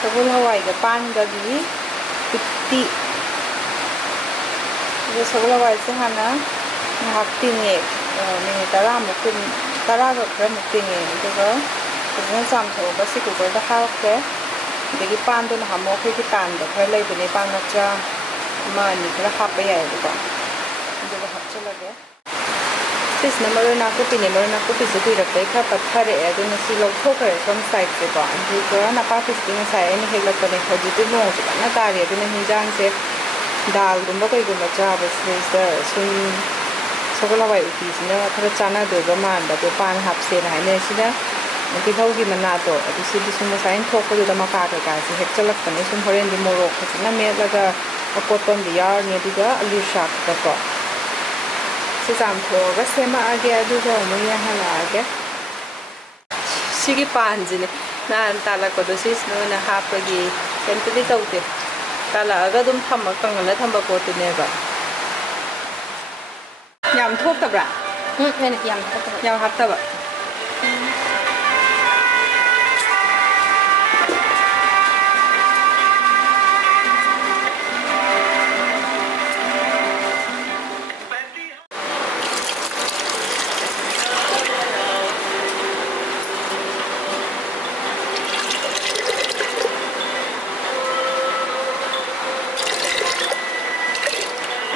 ꯁꯒꯣꯜ ꯍꯋꯥꯏꯒ ꯄꯥꯟꯒꯒꯤ ꯎꯇꯤ. ꯑꯗꯨ ꯁꯒꯣꯜ ꯍꯋꯥꯏꯁꯦ ꯍꯥꯟꯅ ꯉꯥꯏꯍꯥꯛ ꯇꯤꯡꯉꯦ, ꯃꯤꯅꯤꯠ 10 ꯀꯨꯟ 10ꯒ ꯈꯔꯃꯨꯛ ꯇꯤꯡꯉꯦ. ꯑꯗꯨꯒ ꯐꯖꯅ ꯆꯥꯝꯊꯣꯛꯑꯒ ꯁꯤ ꯀꯨꯀꯔꯗ ꯍꯥꯞꯈ꯭ꯔꯦ. ꯑꯗꯒꯤ ꯄꯥꯟꯗꯣ ꯅꯍꯥꯟꯃꯨꯛ ꯑꯩꯈꯣꯏꯒꯤ ꯄꯥꯟꯗ ꯈꯔ ꯂꯩꯕꯅꯦ, ꯄꯥꯟ ꯃꯆꯥ ꯑꯃ ꯑꯅꯤ ꯈꯔ ꯍꯥꯞꯄ ꯌꯥꯏꯑꯕꯀꯣ. ꯑꯗꯨꯒ ꯍꯥꯞꯆꯤꯜꯂꯒꯦ. ꯁꯤꯁꯤꯅ ꯃꯔꯣꯏ ꯅꯥꯀꯨꯞꯄꯤꯅꯦ. ꯃꯔꯣꯏ ꯅꯥꯀꯨꯞꯄꯤꯁꯦ ꯀꯨꯏꯔꯛꯄꯩ ꯈꯔ ꯄꯠꯊꯔꯛꯑꯦ, ꯑꯗꯨꯅ ꯁꯤ ꯂꯧꯊꯣꯛꯈ꯭ꯔꯦ ꯁꯣꯝ ꯁꯥꯏꯗꯁꯦꯀꯣ. ꯑꯗꯨꯒ ꯅꯄꯥꯛꯄꯤꯁꯤꯗꯤ ꯉꯁꯥꯏ ꯑꯩꯅ ꯍꯦꯛꯂꯛꯄꯅꯦ. ꯍꯧꯖꯤꯛꯇꯤ ꯅꯣꯡꯁꯨ ꯀꯟꯅ ꯇꯥꯔꯤ, ꯑꯗꯨꯅ ꯍꯤꯟꯖꯥꯡꯁꯦ ꯗꯥꯜꯒꯨꯝꯕ ꯀꯩꯒꯨꯝꯕ ꯆꯥꯕꯁꯤꯗ ꯁꯨꯝ ꯁꯒꯣꯜ ꯍꯋꯥꯏ ꯎꯇꯤꯁꯤꯅ ꯈꯔ ꯆꯥꯟꯅꯗꯣꯏꯕ ꯃꯥꯟꯕ. ꯑꯗꯣ ꯄꯥꯟ ꯍꯥꯞꯁꯦꯅ ꯍꯥꯏꯅꯩ. ꯁꯤꯗ ꯇꯤꯜꯍꯧꯒꯤ ꯃꯅꯥꯗꯣ ꯑꯗꯨ ꯁꯤꯗꯤ ꯁꯨꯝ ꯉꯁꯥꯏꯅ ꯊꯣꯛꯄꯗꯨꯗ ꯃꯀꯥ ꯀꯩꯀꯥꯁꯦ ꯍꯦꯛꯆꯜꯂꯛꯄꯅꯦ. ꯁꯨꯝ ꯍꯣꯔꯦꯟꯗꯤ ꯃꯣꯔꯣꯛ ꯐꯖꯅ ꯃꯦꯠꯂꯒ ꯑꯀꯣꯠꯄ ꯑꯃꯗꯤ ꯌꯥꯎꯔꯅꯤ. ꯑꯗꯨꯒ ꯑꯂꯨ ꯁꯥꯛꯀꯀꯣ ꯁꯤ ꯆꯥꯝꯊꯣꯛꯑꯒ ꯁꯦꯝꯃꯛꯑꯒꯦ, ꯑꯗꯨꯒ ꯑꯃꯨꯛ ꯌꯦꯡꯍꯜꯂꯛꯑꯒꯦ. ꯁꯤꯒꯤ ꯄꯥꯟꯁꯤꯅꯦ ꯅꯍꯥꯟ ꯇꯥꯜꯂꯛꯄꯗꯣ, ꯁꯤꯁꯤꯅ ꯑꯣꯏꯅ ꯍꯥꯞꯄꯒꯤ ꯀꯩꯝꯇꯗꯤ ꯇꯧꯗꯦ. ꯇꯥꯜꯂꯛꯑꯒ ꯑꯗꯨꯝ ꯀꯪꯍꯜꯂ ꯊꯝꯕ ꯄꯣꯠꯇꯨꯅꯦꯕ. ꯌꯥꯝ ꯊꯣꯛꯇꯕ꯭ꯔꯥ? ꯌꯥꯝ ꯍꯥꯞꯇꯕ.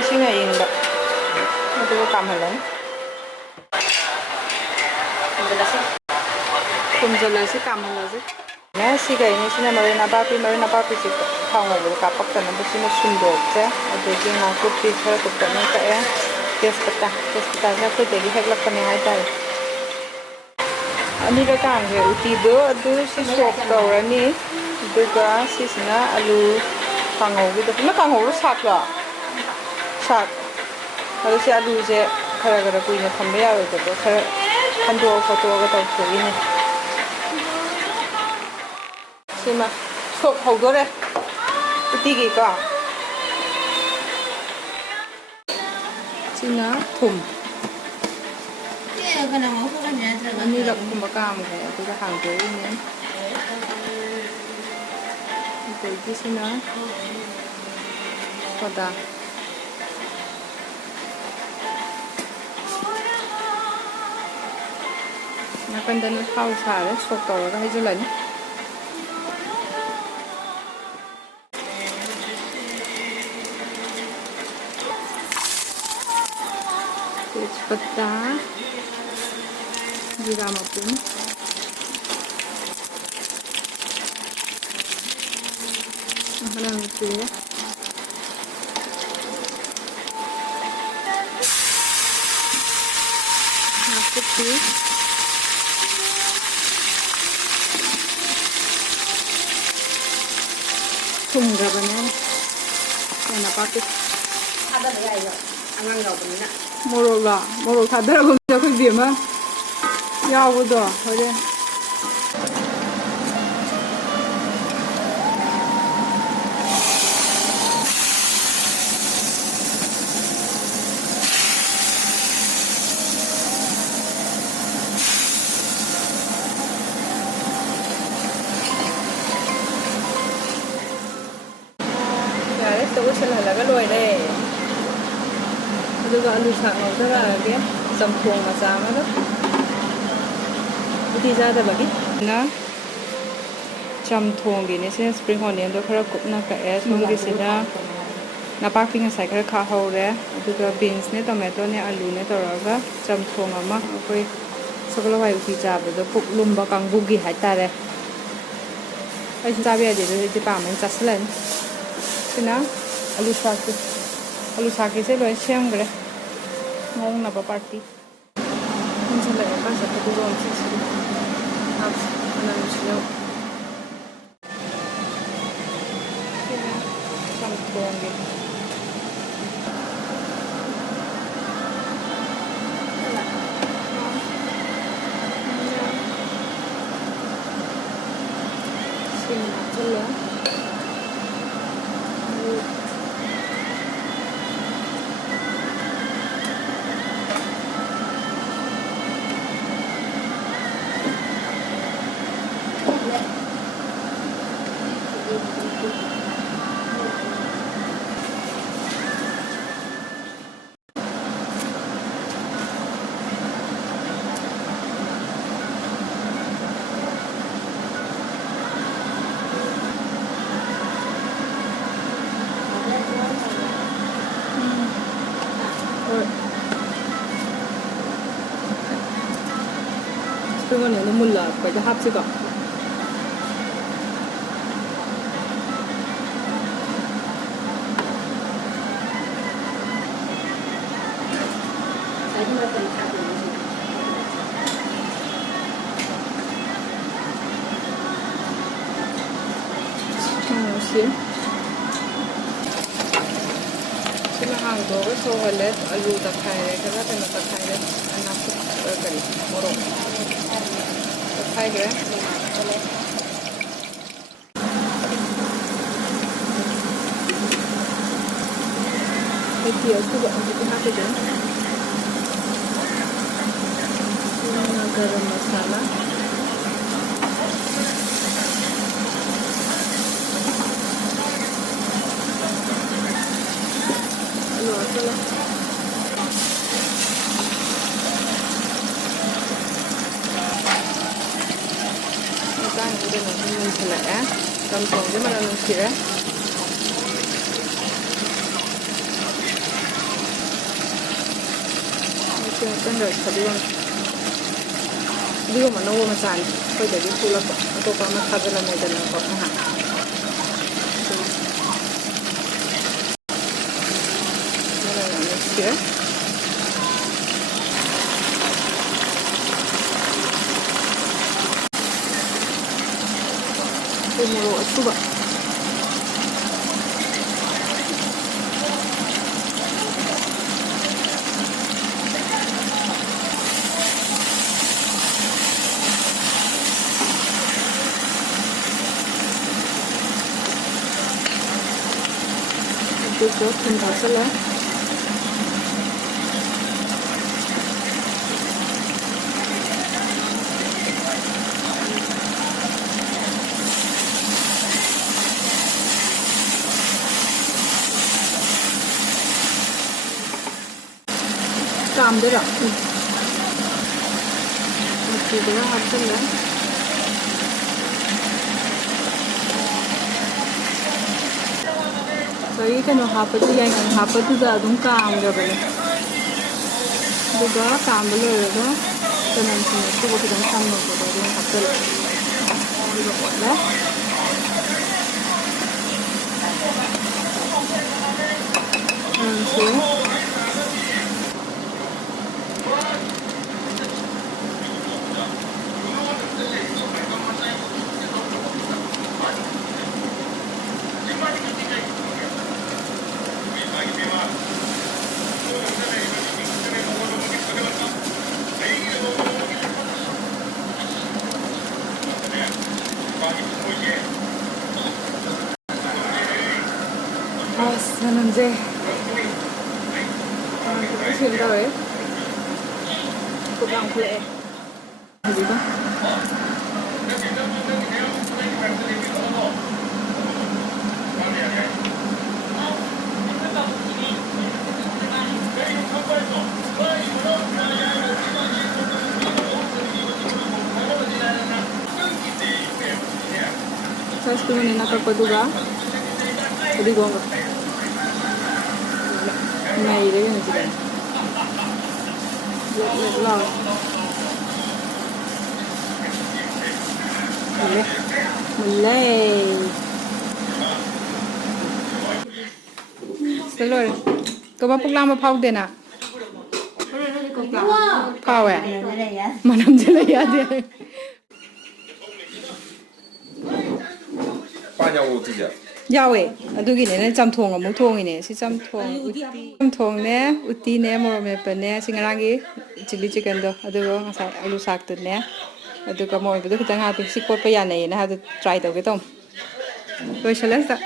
이싱 ꯑꯌꯤꯡꯕ ꯑꯗꯨꯒ ꯀꯥꯝꯍꯜꯂꯅꯤ. ꯄꯨꯝꯖꯜꯂꯁꯤ, ꯀꯥꯝꯍꯜꯂꯁꯤ. ꯁꯤꯒꯩꯅꯤꯁꯤꯅ ꯃꯔꯣꯏ ꯅꯄꯥꯛꯄꯤꯁꯦ ꯊꯥꯎ ꯉꯧꯕꯗ ꯀꯥꯞꯄꯛꯇꯅꯕ ꯁꯤꯅ ꯁꯨꯝꯗꯣꯛꯁꯦ. ꯑꯗꯒꯤ ꯅꯥꯀꯨꯞꯄꯤ ꯈꯔ ꯀꯨꯞꯇꯛꯅ ꯀꯛꯑꯦ. ꯇꯦꯖꯄꯇꯥꯁꯦ ꯑꯩꯈꯣꯏꯗꯒꯤ ꯍꯦꯛꯂꯛꯄꯅꯦ ꯍꯥꯏꯇꯥꯔꯦ. ꯑꯅꯤꯔꯛ ꯀꯥꯝꯈ꯭ꯔꯦ ꯎꯇꯤꯗꯣ. ꯑꯗꯨ ꯁꯤ ꯁꯣꯛ ꯇꯧꯔꯅꯤ. ꯑꯗꯨꯒ ꯁꯤꯁꯤꯅ ꯑꯂꯨ ꯀꯥꯡꯍꯧꯒꯤꯗꯣ. ꯅꯪ ꯀꯥꯡꯍꯧꯔꯣ ꯁꯥꯛꯂꯣ? ꯁꯥꯛ. ꯑꯗꯣ ꯁꯤ ꯑꯂꯨꯁꯦ ꯈꯔ ꯀꯨꯏꯅ ꯊꯝꯕ ꯌꯥꯔꯣꯏꯗꯕ ꯈꯔ ꯈꯟꯗꯣꯛꯑ ꯈꯣꯠꯇꯣꯛꯑꯒ ꯇꯧꯊꯣꯛꯏꯅꯦ. ꯁꯤꯃ ꯁꯣꯛ ꯍꯧꯗꯣꯔꯦ ꯎꯇꯤꯒꯤꯀꯣ. ꯁꯤꯅ ꯊꯨꯝ. ꯑꯅꯤꯔꯛꯀꯨꯝꯕ ꯀꯥꯝꯈ꯭ꯔꯦ, ꯑꯗꯨꯒ ꯍꯥꯡꯗꯣꯛꯏꯅꯦ. ꯑꯗꯒꯤ ꯁꯤꯅ ꯁꯣꯗꯥ. ꯅꯥꯀꯟꯗꯅ ꯊꯥꯎ ꯁꯥꯔꯦ, ꯁꯣꯛ ꯇꯧꯔꯒ ꯍꯩꯖꯤꯜꯂꯅꯤ. तेजपत्ता, जीरा मपून, नाकुप्पी, थुमग्रबने नापापी. मोरोला मोरो थादरगुम ꯑꯩꯈꯣꯏ ꯑꯃ ꯌꯥꯎꯕꯗꯣ ꯍꯣꯔꯦꯟ. ꯌꯥꯔꯦ, ꯇꯧꯁꯜꯍꯜꯂꯒ ꯂꯣꯏꯔꯦ. ꯑꯗꯨꯒ ꯑꯂꯨ ꯁꯥꯛ ꯉꯧꯊꯔꯛꯑꯒꯦ. ꯆꯝꯊꯣꯡ ꯃꯆꯥ ꯑꯃꯒ ꯎꯇꯤ ꯆꯥꯗꯕꯒꯤ ꯆꯝꯊꯣꯡꯒꯤꯅꯦ. ꯁꯤꯅ ꯁꯄ꯭ꯔꯤꯡ ꯑꯣꯅꯤꯌꯟꯗꯣ ꯈꯔ ꯀꯨꯞꯅ ꯀꯛꯑꯦ. ꯁꯣꯝꯒꯤꯁꯤꯅ ꯅꯄꯥꯛꯄꯤ ꯉꯁꯥꯏ ꯈꯔ ꯈꯥꯍꯧꯔꯦ. ꯑꯗꯨꯒ ꯕꯤꯟꯁꯅꯦ, ꯇꯣꯃꯦꯇꯣꯅꯦ, ꯑꯂꯨꯅꯦ ꯇꯧꯔꯒ ꯆꯝꯊꯣꯡ ꯑꯃ, ꯑꯩꯈꯣꯏ ꯁꯒꯣꯜ ꯍꯋꯥꯏ ꯎꯇꯤ ꯆꯥꯕꯗꯣ ꯄꯨꯛ ꯂꯨꯝꯕ ꯀꯥꯡꯕꯨꯒꯤ ꯍꯥꯏꯇꯥꯔꯦ. ꯑꯩꯁꯨ ꯆꯥꯕ ꯌꯥꯗꯦ, ꯑꯗꯨ ꯑꯩꯗꯤ ꯄꯥꯝꯕꯅꯤ ꯆꯥꯁꯤꯜꯂꯅꯤ. ꯁꯤꯅ ꯑꯂꯨ ꯁꯥꯛꯁꯦ. ꯑꯂꯨ ꯁꯥꯛꯀꯤꯁꯦ ꯂꯣꯏ ꯁꯦꯝꯈ꯭ꯔꯦ. ꯉꯧꯅꯕ ꯄꯥꯔꯇꯤ. ꯄꯨꯟꯁꯤꯜꯂꯛꯑꯦ ꯆꯠꯄꯗꯨꯒ ꯆꯝꯊꯣꯡꯒꯤ. ꯁꯤꯡ ꯍꯥꯞꯆꯤꯜꯂꯦ. ꯑꯅꯤꯗꯣ ꯃꯨꯜꯂꯛꯄꯩꯗ ꯍꯥꯞꯁꯤꯀꯣ sila hangdoga so halet alu takhaire kaza tena takhaire ana kari moro takhaire eti aku ba aku hate den garam masala alu asala kan udah nungguin selesai ya kantongnya mana nungsi ya kan nggak tadi dia mana mau masan kau jadi pulang atau kamu kagelan aja nih kok nah mana nungsi ya mulu coba itu tinggal selesai Kamera. Oke, dia hasil ya. Jadi kan hapa tu yang hapa tu dah adun kamera beli. Juga kamera itu dengan sini tu bukan dengan kamera tu dengan hasil. Juga boleh. So. 저는 이제 생각을 그냥 그래 그리고 Tapos kunin nakapaduga. Kadigo nga. May rin yun sila. Let lang. Muli. Mulay. Salor. Kumapag lang mapaw din ah. Paw eh. Manam sila yan. 야외 아두기네 짬통 어묵 통이네 시 짬통 우띠 짬통네 우띠네 모로메빠네 싱가랑기 칠리 치킨도 아두고 ngasa 아루 삭도네 아두가 모이부도 kitang happy sikpot pa yan na hadu try daw gitong loisalasa